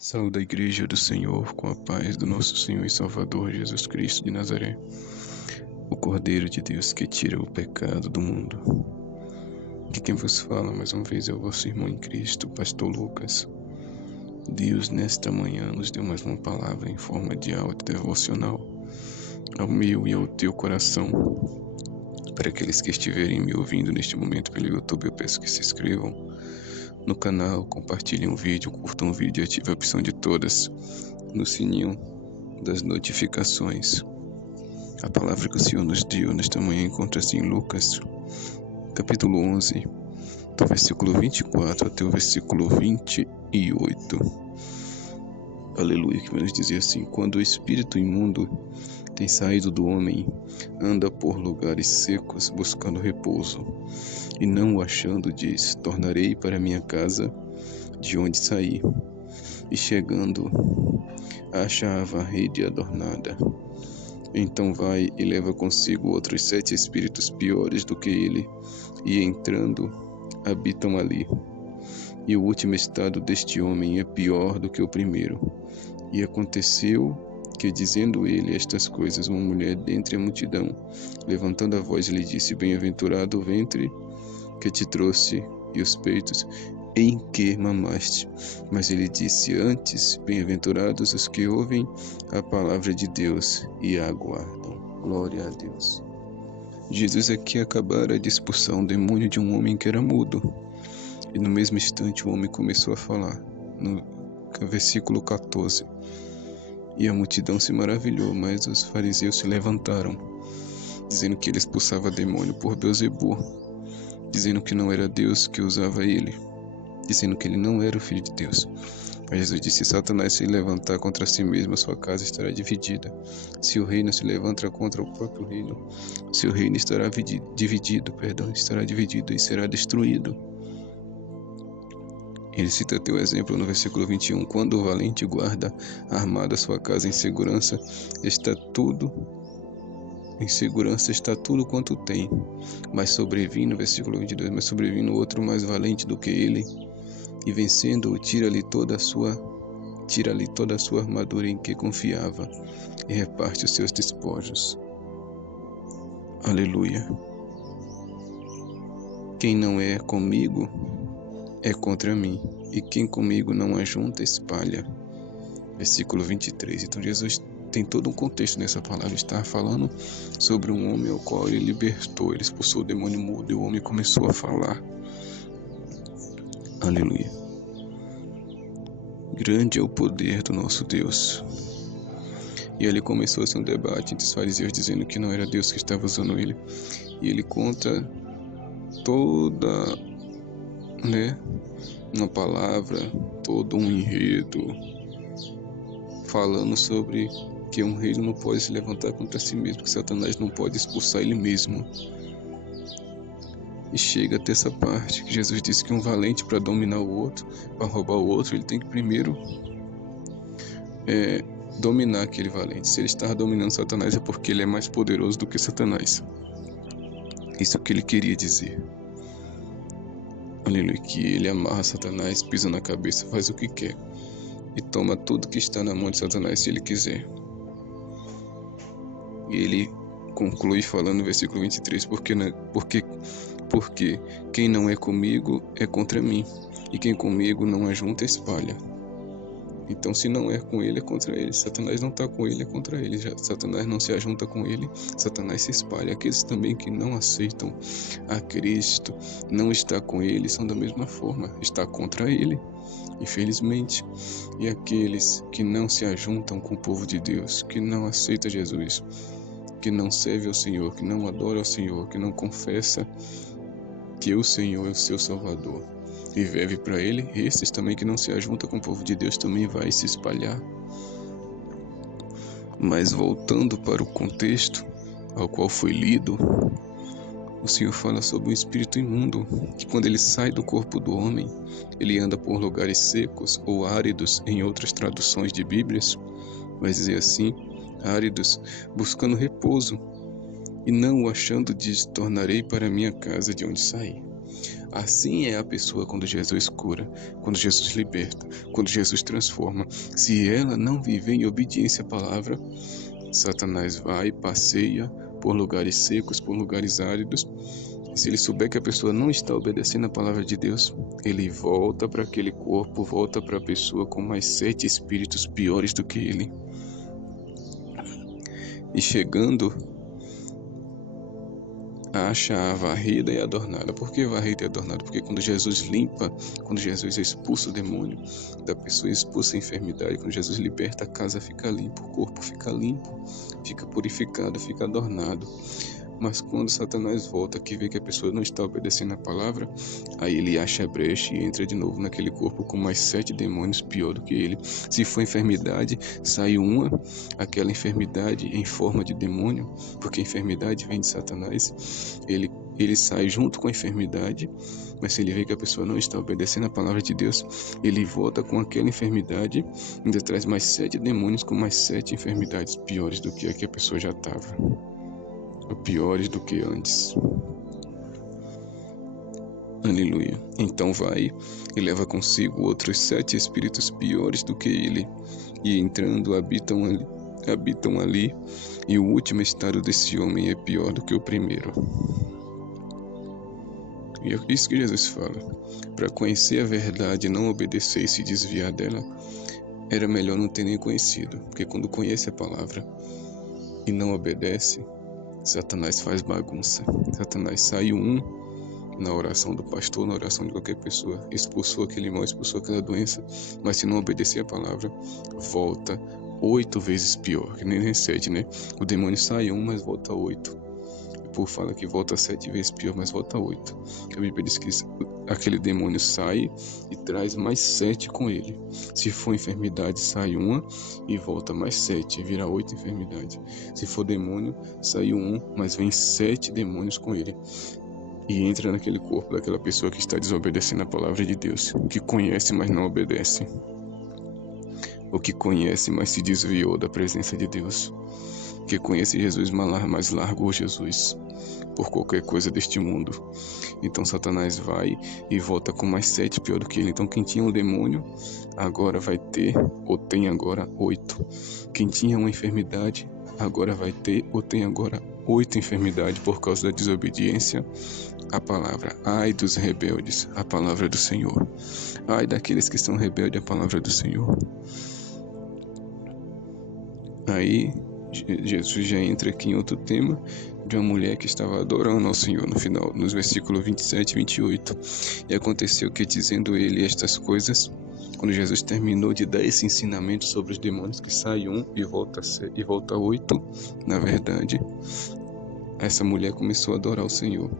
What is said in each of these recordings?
Saúde a Igreja do Senhor com a paz do nosso Senhor e Salvador Jesus Cristo de Nazaré, o Cordeiro de Deus que tira o pecado do mundo. Aqui quem vos fala mais uma vez é o vosso irmão em Cristo, Pastor Lucas. Deus nesta manhã nos deu mais uma palavra em forma de áudio devocional ao meu e ao teu coração. Para aqueles que estiverem me ouvindo neste momento pelo YouTube, eu peço que se inscrevam no canal, compartilhem o vídeo, curtam o vídeo e ativem a opção de todas no sininho das notificações. A palavra que o Senhor nos deu nesta manhã encontra-se em Lucas, capítulo 11, do versículo 24 até o versículo 28. Aleluia, que vai nos dizer assim: quando o espírito imundo tem saído do homem, anda por lugares secos buscando repouso, e não o achando, diz: tornarei para minha casa de onde saí. E chegando, acha a varrede adornada. Então vai e leva consigo outros 7 espíritos piores do que ele, e entrando, habitam ali. E o último estado deste homem é pior do que o primeiro. E aconteceu que, dizendo ele estas coisas, uma mulher dentre a multidão, levantando a voz, lhe disse: bem-aventurado o ventre que te trouxe e os peitos em que mamaste. Mas ele disse antes: bem-aventurados os que ouvem a palavra de Deus e a aguardam. Glória a Deus. Jesus aqui acabara de expulsar um demônio de um homem que era mudo. E no mesmo instante o homem começou a falar. No versículo 14. E a multidão se maravilhou, mas os fariseus se levantaram, dizendo que ele expulsava demônio por Beelzebul, dizendo que não era Deus que usava ele, dizendo que ele não era o Filho de Deus. Mas Jesus disse: Satanás se levantar contra si mesmo, a sua casa estará dividida. Se o reino se levanta contra o próprio reino, seu reino estará dividido e será destruído. Ele cita teu exemplo no versículo 21. Quando o valente guarda armado a sua casa em segurança está tudo quanto tem. Mas sobrevindo, versículo 22, mas sobrevindo outro mais valente do que ele, e vencendo-o, tira-lhe toda a sua armadura em que confiava, e reparte os seus despojos. Aleluia. Quem não é comigo é contra mim, e quem comigo não ajunta, espalha. Versículo 23. Então Jesus tem todo um contexto nessa palavra. Está falando sobre um homem ao qual ele libertou, ele expulsou o demônio mudo, e o homem começou a falar. Aleluia. Grande é o poder do nosso Deus. E ali começou-se um debate entre os fariseus, dizendo que não era Deus que estava usando ele. E ele conta toda uma palavra, todo um enredo, falando sobre que um reino não pode se levantar contra si mesmo, que Satanás não pode expulsar ele mesmo. E chega até essa parte que Jesus disse que um valente, para dominar o outro, para roubar o outro, ele tem que primeiro dominar aquele valente. Se ele está dominando Satanás é porque ele é mais poderoso do que Satanás. Isso é o que ele queria dizer. Aleluia, que ele amarra Satanás, pisa na cabeça, faz o que quer e toma tudo que está na mão de Satanás se ele quiser. E ele conclui falando no versículo 23, porque quem não é comigo é contra mim, e quem comigo não ajunta, espalha. Então, se não é com ele, é contra ele. Satanás não está com ele, é contra ele. Satanás não se ajunta com ele, Satanás se espalha. Aqueles também que não aceitam a Cristo, não está com ele, são da mesma forma, está contra ele, infelizmente. E aqueles que não se ajuntam com o povo de Deus, que não aceita Jesus, que não serve ao Senhor, que não adora ao Senhor, que não confessa que o Senhor é o seu Salvador e vive para ele, esses também que não se ajuntam com o povo de Deus também vai se espalhar. Mas voltando para o contexto ao qual foi lido, o Senhor fala sobre um espírito imundo, que quando ele sai do corpo do homem, ele anda por lugares secos ou áridos, em outras traduções de Bíblias, vai dizer assim, áridos, buscando repouso, e não o achando, diz: tornarei para minha casa de onde saí. Assim é a pessoa quando Jesus cura, quando Jesus liberta, quando Jesus transforma. Se ela não viver em obediência à palavra, Satanás vai e passeia por lugares secos, por lugares áridos. Se ele souber que a pessoa não está obedecendo a palavra de Deus, ele volta para aquele corpo, volta para a pessoa com mais 7 espíritos piores do que ele. E chegando, acha a varrida e adornada. Por que varrida e adornada? Porque quando Jesus limpa, quando Jesus expulsa o demônio da pessoa, expulsa a enfermidade, quando Jesus liberta, a casa fica limpa, o corpo fica limpo, fica purificado, fica adornado. Mas quando Satanás volta, que vê que a pessoa não está obedecendo a palavra, aí ele acha a brecha e entra de novo naquele corpo com mais 7 demônios pior do que ele. Se for enfermidade, sai uma, aquela enfermidade em forma de demônio, porque a enfermidade vem de Satanás, ele sai junto com a enfermidade, mas se ele vê que a pessoa não está obedecendo a palavra de Deus, ele volta com aquela enfermidade, ainda traz mais 7 demônios com mais 7 enfermidades piores do que a que a pessoa já estava. Piores do que antes. Aleluia. Então vai e leva consigo outros 7 espíritos piores do que ele, e entrando habitam ali, e o último estado desse homem é pior do que o primeiro. E é isso que Jesus fala. Para conhecer a verdade e não obedecer e se desviar dela, era melhor não ter nem conhecido, porque quando conhece a palavra e não obedece, Satanás faz bagunça. Satanás saiu na oração do pastor, na oração de qualquer pessoa, expulsou aquele mal, expulsou aquela doença, mas se não obedecer a palavra, volta 8 vezes pior, que nem 7, né? O demônio sai mas volta 8. O povo fala que volta 7 vezes pior, mas volta 8. A Bíblia diz que aquele demônio sai e traz mais 7 com ele. Se for enfermidade, sai uma e volta mais 7, vira 8 enfermidades. Se for demônio, sai mas vem 7 demônios com ele. E entra naquele corpo daquela pessoa que está desobedecendo a palavra de Deus, que conhece, mas não obedece. Ou que conhece, mas se desviou da presença de Deus. Que conhece Jesus, mas largou Jesus por qualquer coisa deste mundo. Então Satanás vai e volta com mais 7 pior do que ele. Então quem tinha um demônio, agora vai ter, ou tem agora 8. Quem tinha uma enfermidade, agora vai ter, ou tem agora 8 enfermidades por causa da desobediência à palavra. Ai dos rebeldes à palavra do Senhor. Ai daqueles que são rebeldes à palavra do Senhor. Aí Jesus já entra aqui em outro tema de uma mulher que estava adorando ao Senhor no final, nos versículos 27 e 28. E aconteceu que, dizendo ele estas coisas, quando Jesus terminou de dar esse ensinamento sobre os demônios que sai e volta 8, na verdade, essa mulher começou a adorar o Senhor.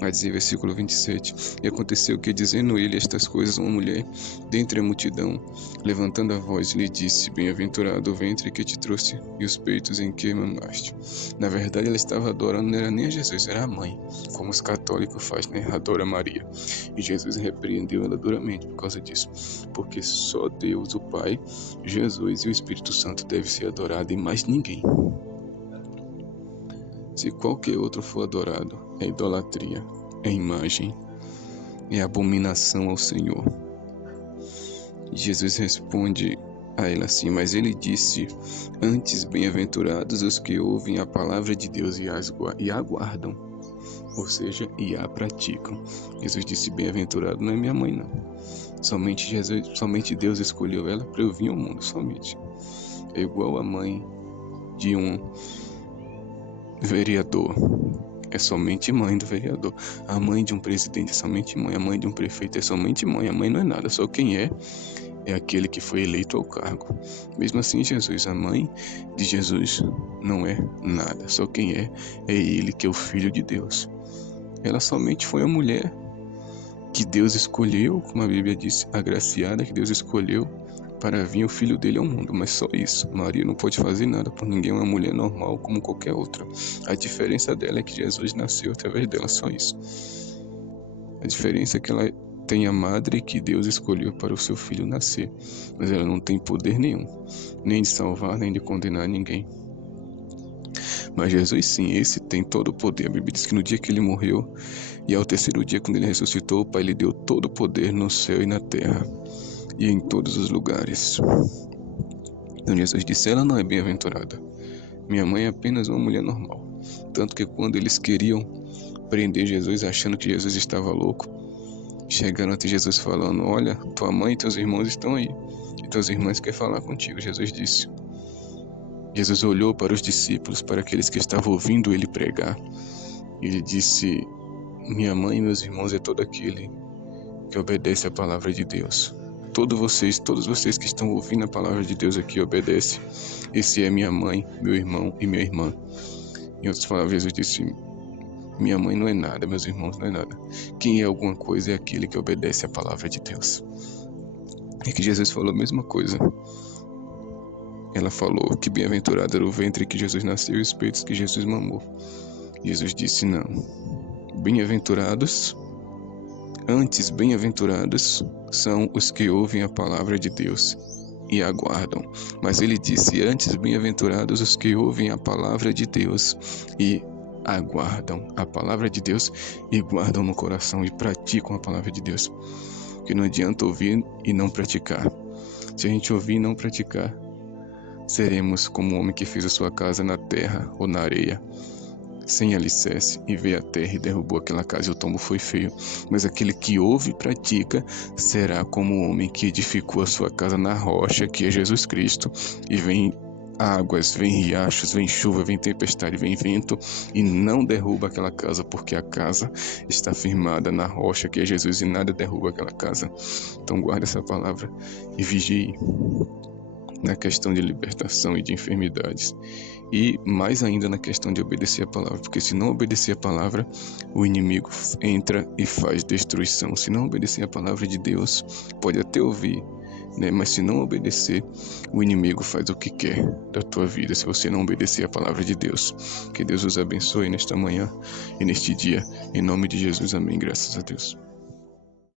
Vai dizer versículo 27, e aconteceu que, dizendo ele estas coisas, uma mulher, dentre a multidão, levantando a voz, lhe disse, bem-aventurado o ventre que te trouxe e os peitos em que mamaste. Na verdade, ela estava adorando, não era nem a Jesus, era a mãe, como os católicos fazem, né? Adora Maria. E Jesus repreendeu ela duramente por causa disso, porque só Deus, o Pai, Jesus e o Espírito Santo devem ser adorados e mais ninguém. Se qualquer outro for adorado, é idolatria, é imagem, é abominação ao Senhor. E Jesus responde a ela assim, mas ele disse, antes bem-aventurados os que ouvem a palavra de Deus e a aguardam, ou seja, e a praticam. Jesus disse, bem-aventurado não é minha mãe não. Somente Deus escolheu ela para eu vir ao mundo, somente. É igual a mãe de um vereador, é somente mãe do vereador. A mãe de um presidente é somente mãe. A mãe de um prefeito é somente mãe. A mãe não é nada, só quem é aquele que foi eleito ao cargo. Mesmo assim, Jesus, a mãe de Jesus não é nada, só quem é ele, que é o Filho de Deus. Ela somente foi a mulher que Deus escolheu, como a Bíblia diz, agraciada, que Deus escolheu para vir o filho dele ao mundo, mas só isso. Maria não pode fazer nada por ninguém, é uma mulher normal como qualquer outra. A diferença dela é que Jesus nasceu através dela, só isso. A diferença é que ela tem a madre que Deus escolheu para o seu filho nascer, mas ela não tem poder nenhum, nem de salvar, nem de condenar ninguém. Mas Jesus sim, esse tem todo o poder. A Bíblia diz que no dia que ele morreu E ao terceiro dia, quando ele ressuscitou, o Pai lhe deu todo o poder no céu e na terra, e em todos os lugares. Então Jesus disse, ela não é bem-aventurada. Minha mãe é apenas uma mulher normal. Tanto que quando eles queriam prender Jesus, achando que Jesus estava louco, chegaram até Jesus falando, olha, tua mãe e teus irmãos estão aí, e teus irmãos querem falar contigo. Jesus olhou para os discípulos, para aqueles que estavam ouvindo ele pregar, e ele disse, minha mãe e meus irmãos é todo aquele que obedece à palavra de Deus. Todos vocês que estão ouvindo a palavra de Deus aqui obedecem. Esse é minha mãe, meu irmão e minha irmã. Em outras palavras, Jesus disse, minha mãe não é nada, meus irmãos não é nada. Quem é alguma coisa é aquele que obedece à palavra de Deus. E que Jesus falou a mesma coisa. Ela falou que bem-aventurado era o ventre que Jesus nasceu e os peitos que Jesus mamou. Jesus disse, não. Bem-aventurados são os que ouvem a palavra de Deus e aguardam. Mas ele disse, antes bem-aventurados os que ouvem a palavra de Deus e aguardam a palavra de Deus e guardam no coração e praticam a palavra de Deus. Que não adianta ouvir e não praticar. Se a gente ouvir e não praticar, seremos como o homem que fez a sua casa na terra ou na areia, sem alicerce, e veio a terra e derrubou aquela casa e o tombo foi feio. Mas aquele que ouve e pratica será como o homem que edificou a sua casa na rocha, que é Jesus Cristo, e vem águas, vem riachos, vem chuva, vem tempestade, vem vento, e não derruba aquela casa, porque a casa está firmada na rocha, que é Jesus, e nada derruba aquela casa. Então guarde essa palavra e vigie na questão de libertação e de enfermidades, e mais ainda na questão de obedecer a palavra, porque se não obedecer a palavra, o inimigo entra e faz destruição. Se não obedecer a palavra de Deus, pode até ouvir, né? Mas se não obedecer, o inimigo faz o que quer da tua vida, se você não obedecer a palavra de Deus. Que Deus os abençoe nesta manhã e neste dia, em nome de Jesus, amém, graças a Deus.